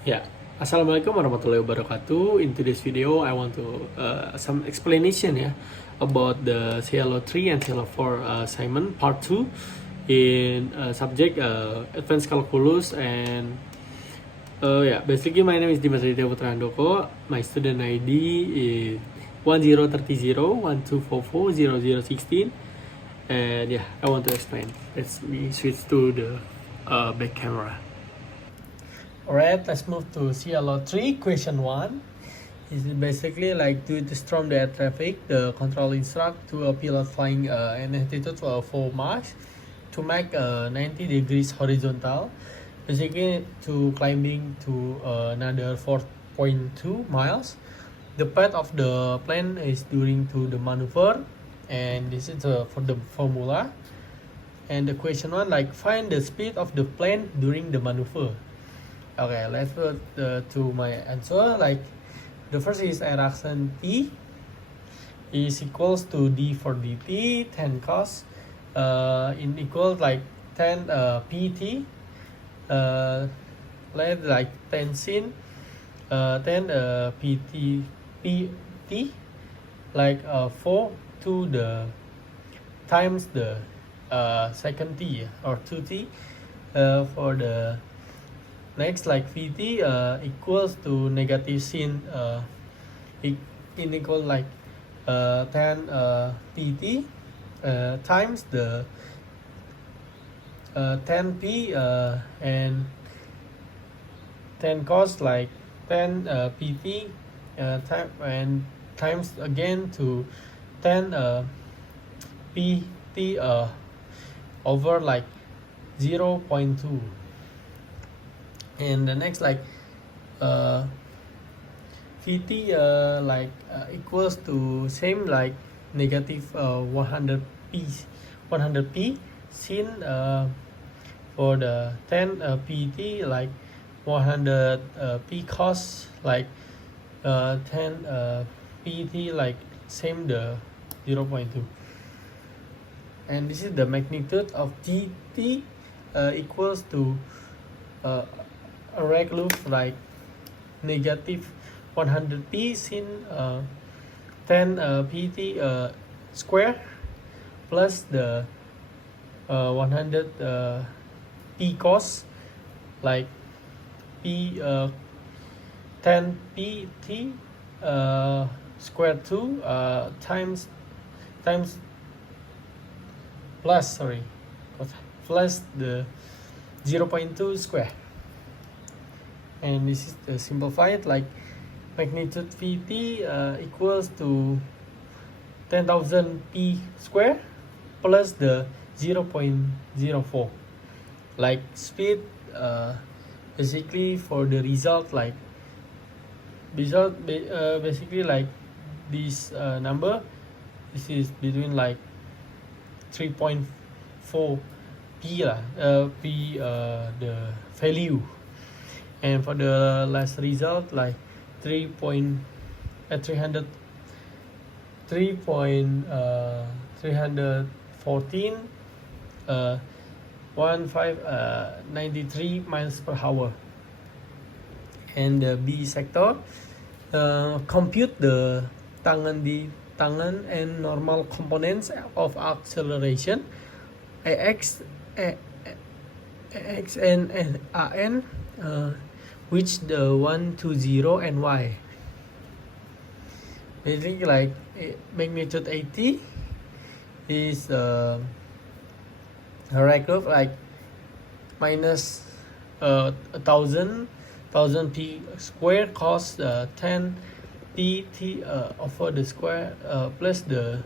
Yeah, Assalamualaikum warahmatullahi wabarakatuh. In today's video, I want to some explanation about the CLO3 and CLO4 assignment part 2 in subject advanced calculus and basically my name is Dimas Aditya Putra Handoko. My student ID is 103012440016 and I want to explain. Let's me switch to the back camera. Alright, let's move to CLO3, question 1. Is basically like due to storm the air traffic, the control instruct to a pilot flying an altitude of 4 Mach to make 90 degrees horizontal, basically to climbing to another 4.2 miles. The path of the plane is during to the maneuver, and this is for the formula. And the question 1, like find the speed of the plane during the maneuver. Okay, let's go to my answer. Like the first is acceleration p is equals to d for dt 10 cos in equals like 10 pt like 10 sin 10 pt pt like 4 to the times the second t or 2t for the next, like Vt equals to negative sin in equal like 10 pt times the 10p and 10 cos like 10 pt and times again to 10 pt over like 0.2. And the next, like Vt equals to same like negative 100p sin for the 10 pt like 100 p cos like 10 pt like same the 0.2. And this is the magnitude of gt equals to a regular like negative 100p sin 10 pt square plus the 100 p cos like p 10 pt square 2 times plus the 0.2 square. And this is the simplified like magnitude Vt equals to 10,000 p square plus the 0.04. Like speed basically for the result like basically like this number, this is between like 3.4 p p the value. And for the last result like 3.314 1593 miles per hour. And the B sector, compute the tangen and normal components of acceleration ax and an which the 1 to 0 and y. Basically like magnitude 80 is a right curve like minus 1000 p square cos 10 pt over the square plus the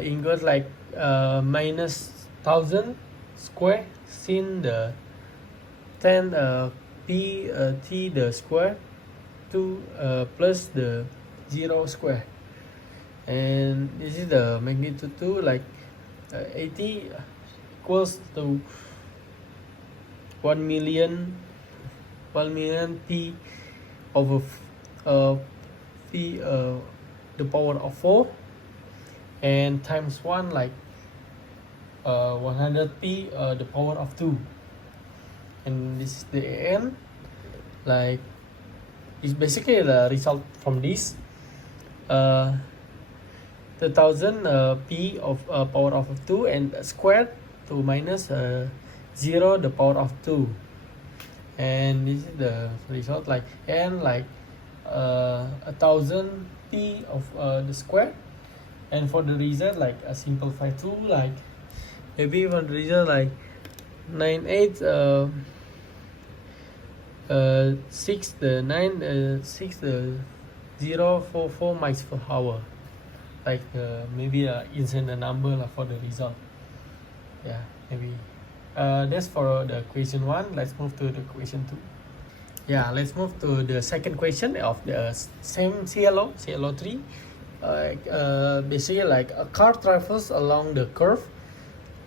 ingot like minus 1000 square sin the 10 p t the square 2 plus the 0 square. And this is the magnitude 2 like 80 equals to 1 million p over p the power of 4 and times 1 like 100p the power of 2. And this is the an. like it's basically the result from this. The 1000 p of power of 2 and squared to minus 0 the power of 2, and this is the result, like, and like 1000 p of the square. And for the result, like a simplify 2, like maybe for the result like 98 6 the 9 6 the 044 miles per hour, like maybe insert the number for the result. Yeah, maybe that's for the question 1. Let's move to the question 2. Yeah, let's move to the second question of the same CLO3. Basically, like a car travels along the curve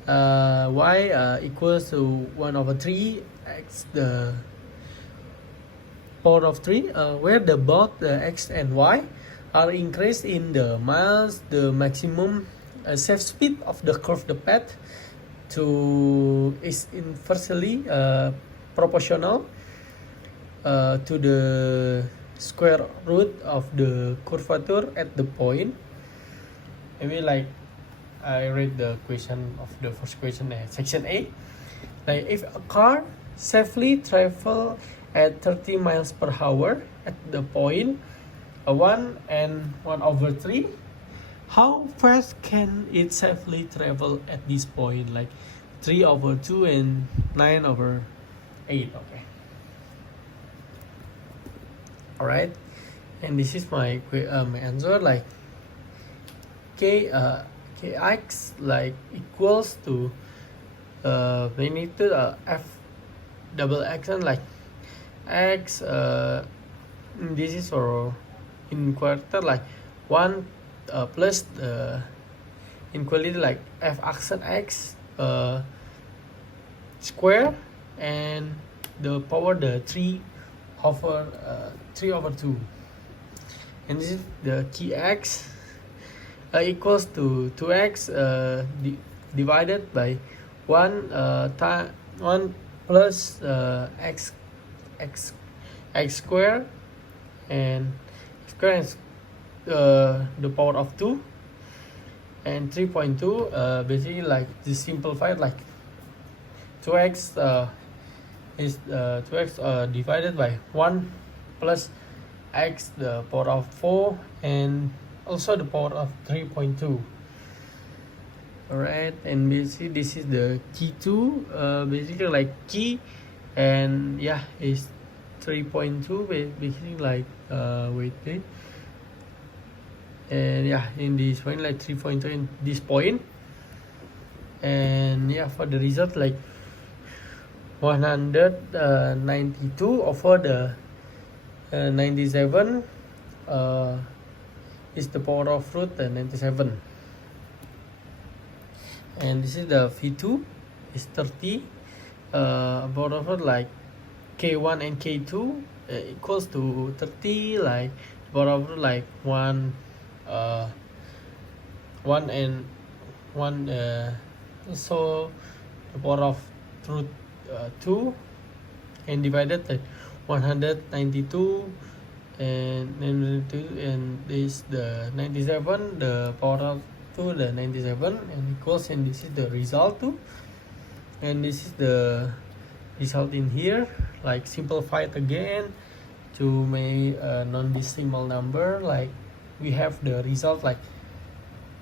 y equals to 1/3 x the power of 3, where the both the x and y are increased in the miles. The maximum safe speed of the curve the path to is inversely proportional to the square root of the curvature at the point. Maybe like I read the question of the first question, section A. Like if a car safely travel at 30 miles per hour at the point 1 and 1/3, how fast can it safely travel at this point, like 3/2 and 9/8? Okay. All right, and this is my answer, like kx like equals to magnitude f double x, and like x this is for in quarter, like 1 plus the inequality like f accent x square and the power the 3/2, and this is the key x equals to 2x divided by 1 plus x square and square is the power of 2 and 3.2. Basically, like this simplified, like 2x is 2x divided by 1 plus x the power of 4 and also the power of 3.2. Alright, and basically this is the key 2, basically like key, and yeah, it's 3.2, basically like wait, and yeah, in this point like 3.2 in this point, and yeah, for the result like 192 over the 97 is the power of root 97, and this is the v2 is 30 power of root like k1 and k2 equals to 30, like power of root like 1 and 1 so the power of root 2 and divided like 192 and this the 97 the power of 2 the 97 and equals, and this is the result too, and this is the result in here, like simplify it again to make a non-decimal number, like we have the result like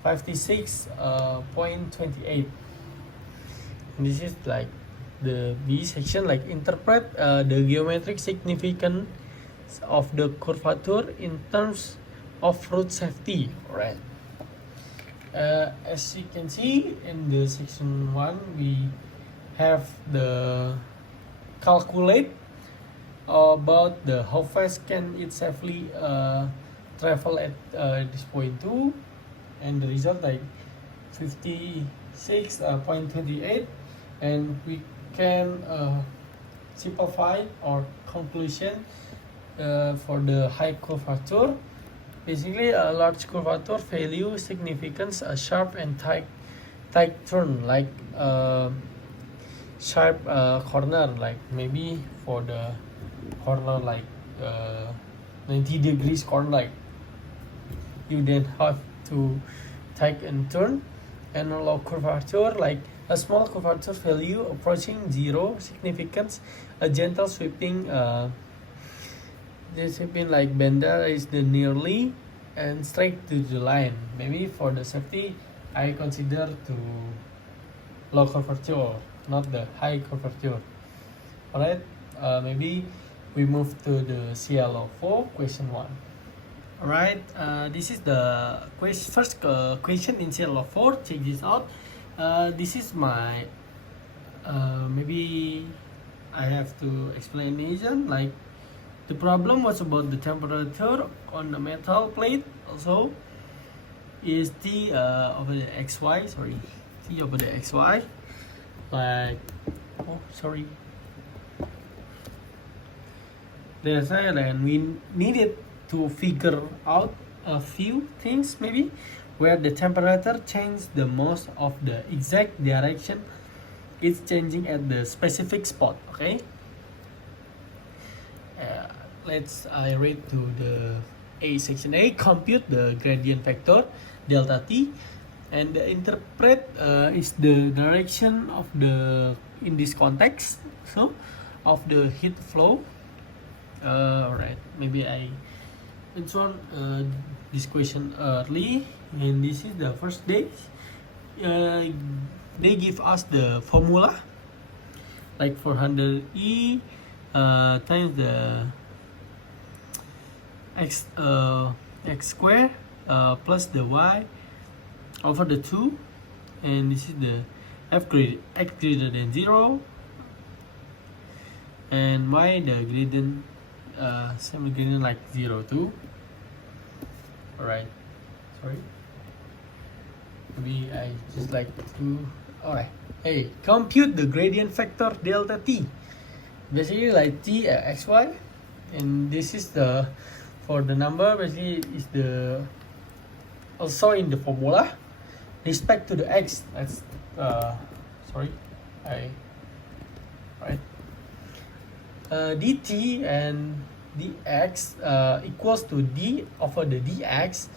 56.28, and this is like the B section, like interpret the geometric significance of the curvature in terms of root safety. Alright, as you can see in the section 1 we have the calculate about the how fast can it safely travel at this point 2, and the result like 56.28, and we can simplify our conclusion for the high curvature. Basically, a large curvature value significance a sharp and tight turn, like sharp corner, like maybe for the corner like 90 degrees corner, like you then have to take and turn. Analog curvature, like a small curvature value approaching zero significance, a gentle sweeping this has been like bender is the nearly and straight to the line. Maybe for the safety I consider to low curvature, not the high curvature. Alright, maybe we move to the CLO4 question 1. Alright, this is the first question in CLO4. Check this out. This is my maybe I have to explanation, like the problem was about the temperature on the metal plate. Also is T over the XY, sorry, T over the XY, like, oh sorry, there's and we needed to figure out a few things, maybe where the temperature changes the most of the exact direction it's changing at the specific spot. Okay, I read to the A section. A, compute the gradient vector delta T, and the interpret is the direction of the, in this context, so of the heat flow. Alright, maybe I answer this question early, and this is the first day. They give us the formula, like 400 E times the x square plus the y over the 2, and this is the x greater than 0, and y the gradient semi gradient like 0 2. Alright, sorry, maybe I just like to, alright, hey, compute the gradient factor delta T, basically like T xy, and this is the, for the number basically is the also in the formula respect to the x. That's sorry, right, dt and dx equals to d over the dx,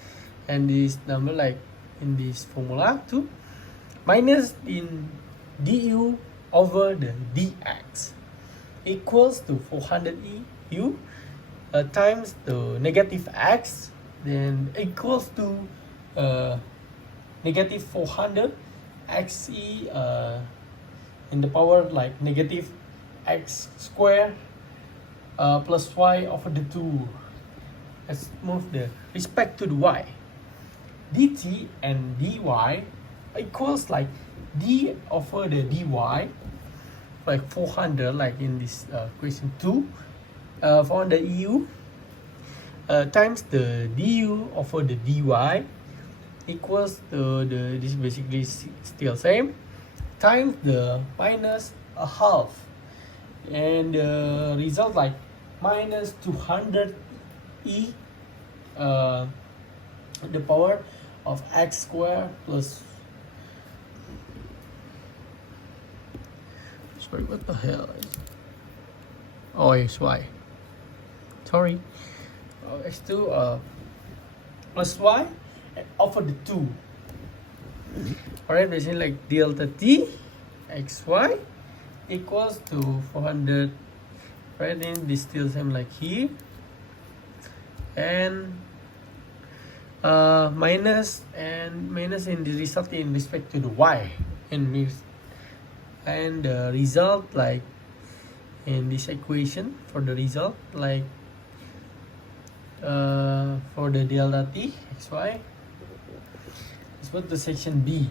and this number like in this formula 2 minus in du over the dx equals to 400 eu times the negative x, then equals to negative 400 xe in the power like negative x square plus y over the 2. Let's move the respect to the y. dt and dy equals like d over the dy, like 400, like in this question 2, 400 eu times the du over the dy equals to the, this basically still same, times the minus a half, and the result like minus 200 e the power of x square plus, sorry, what the hell is, oh it's y, sorry, x2 plus y over the 2. Alright, basically like delta t xy equals to 400, right, then this still same like here, and minus in the result in respect to the y, and the result like in this equation for the result like for the delta t xy. Let's put the section B.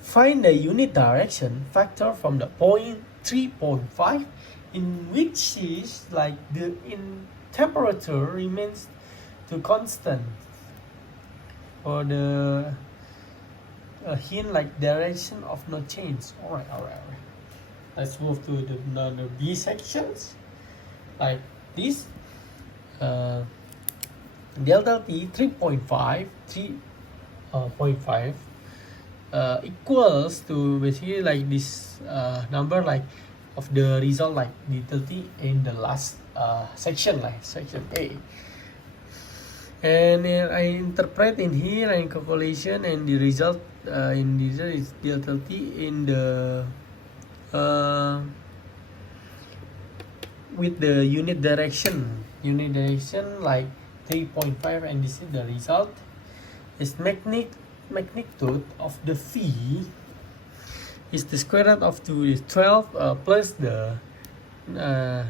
Find the unit direction factor from the point 3.5 in which is like the in temperature remains to constant, for the hint like direction of no change. Alright. Let's move to the B sections, like this. Delta T 3.5 equals to basically like this number like of the result like delta t in the last section, like section A. And I interpret in here and calculation, and the result in this is delta t in the with the unit direction like 3.5, and this is the result. Is magnitude of the phi is the square root of 12 plus the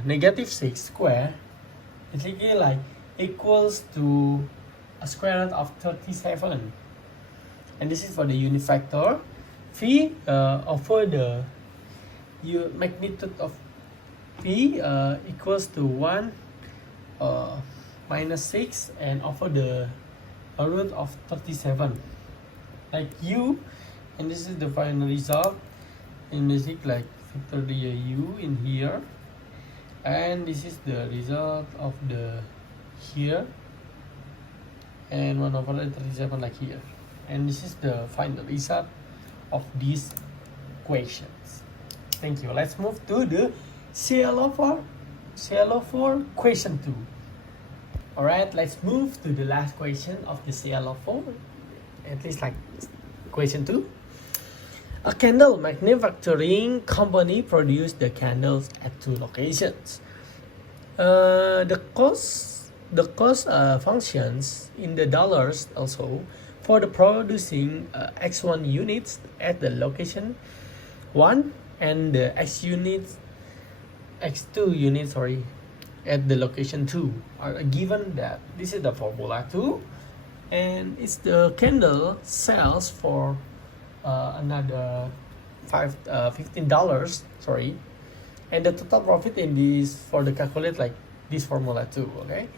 negative 6 square. It's like equals to a square root of 37, and this is for the unit factor. Phi over the magnitude of phi equals to 1 minus 6, and over the root of 37 like u, and this is the final result. In basic like factor the u in here, and this is the result of the here, and 1 over 37 like here, and this is the final result of these equations. Thank you. Let's move to the CLO4 question 2. Alright, let's move to the last question of the CLO4, at least like question 2. A candle manufacturing company produced the candles at 2 locations. The cost functions in the dollars also for the producing X1 units at the location 1 and the X2 units at the location 2 are given. That this is the formula 2, and it's the candle sells for another $15, and the total profit in this for the calculate like this formula 2. Okay,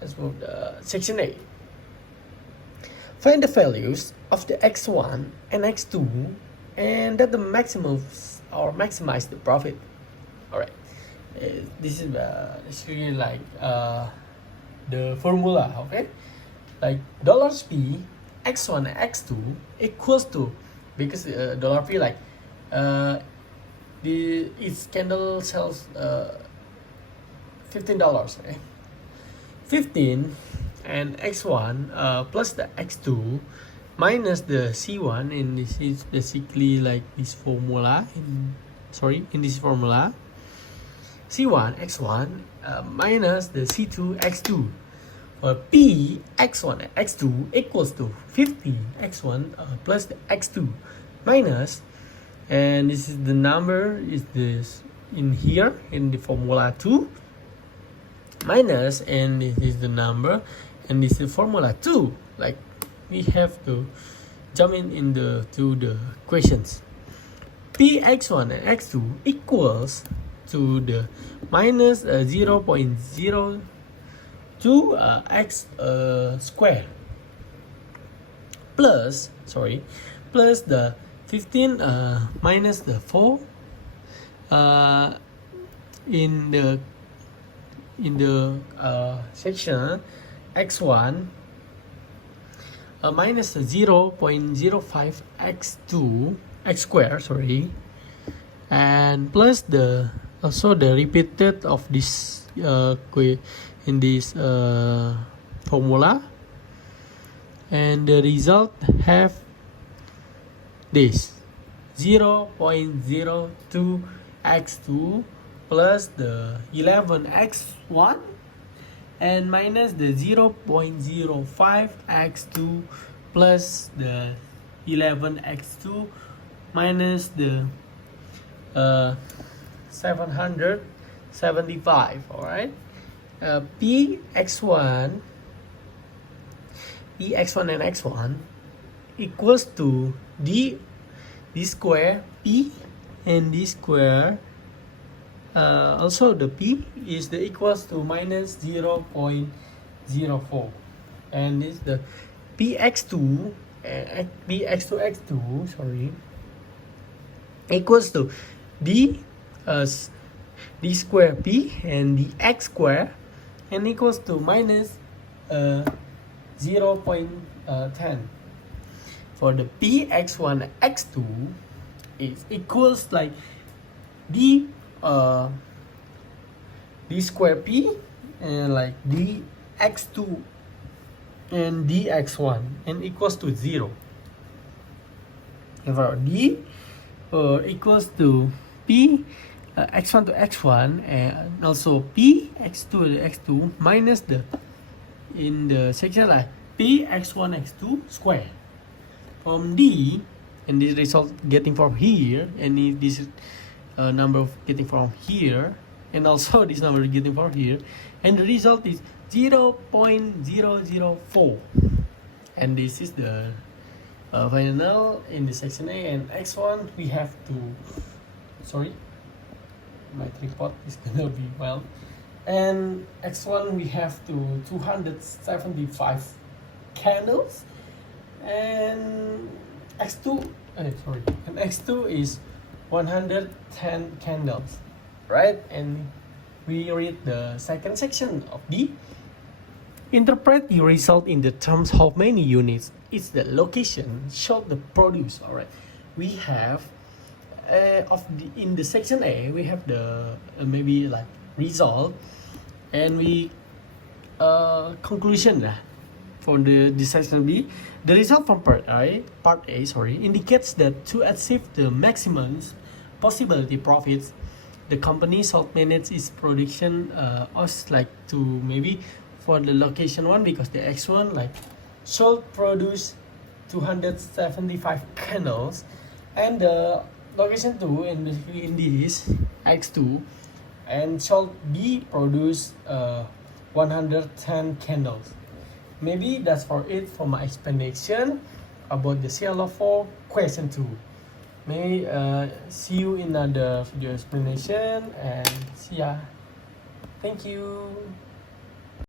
let's move to section A. Find the values of the X1 and X2 and that the maximize the profit. Alright, this is really like the formula. Okay, like $P X1 and X2 equals to, because $P like its candle sells $15, okay? 15 and X1 plus the X2 minus the C1, and this is basically like this formula in this formula C1 X1 minus the C2 X2, or P X1 and X2 equals to 50 X1 plus the X2 minus, and this is the number is this in here in the formula 2 minus, and this is the number, and this is formula 2. Like we have to jump in the questions. P X1 and X2 equals to the minus 0.02 x square plus the 15 minus the 4 in the section X1 minus 0.05 x2 x square, and plus the also the repeated of this in this formula, and the result have this 0.02 x2 plus the 11 x1 and minus the 0.05 x2 plus the 11 x2 minus the 775. All right, p x1 and x1 equals to d square p, and d square also the p is the equals to minus 0.04, and this the px2 x2 equals to d square p and the x square, and equals to minus 0.10. For the p x1 x2 is equals like d d square p and like dx2 and dx1 and equals to 0. If our d equals to p x1 to x1 and also p x2 to x2 minus the in the section like p x1 x2 square from d, and this result getting from here, and this number of getting from here, and also this number getting from here, and the result is 0.004, and this is the final in the section A. And x1 we have to, sorry, my tripod is gonna be well, and x1 we have to 275 candles, and x2 sorry, and x2 is 110 candles, right? And we read the second section of D. Interpret the result in the terms of many units. It's the location, show the produce. All right, we have in the section A we have the maybe like result, and we conclusion for the section B. The result from part A indicates that to achieve the maximum possibility profits, the company should manage its production as like to maybe for the location 1, because the x1 like should produce 275 candles, and the location 2 in this x2 and should be produce 110 candles. Maybe that's for it for my explanation about the CLO4 question 2. May see you in another video explanation, and see ya. Thank you.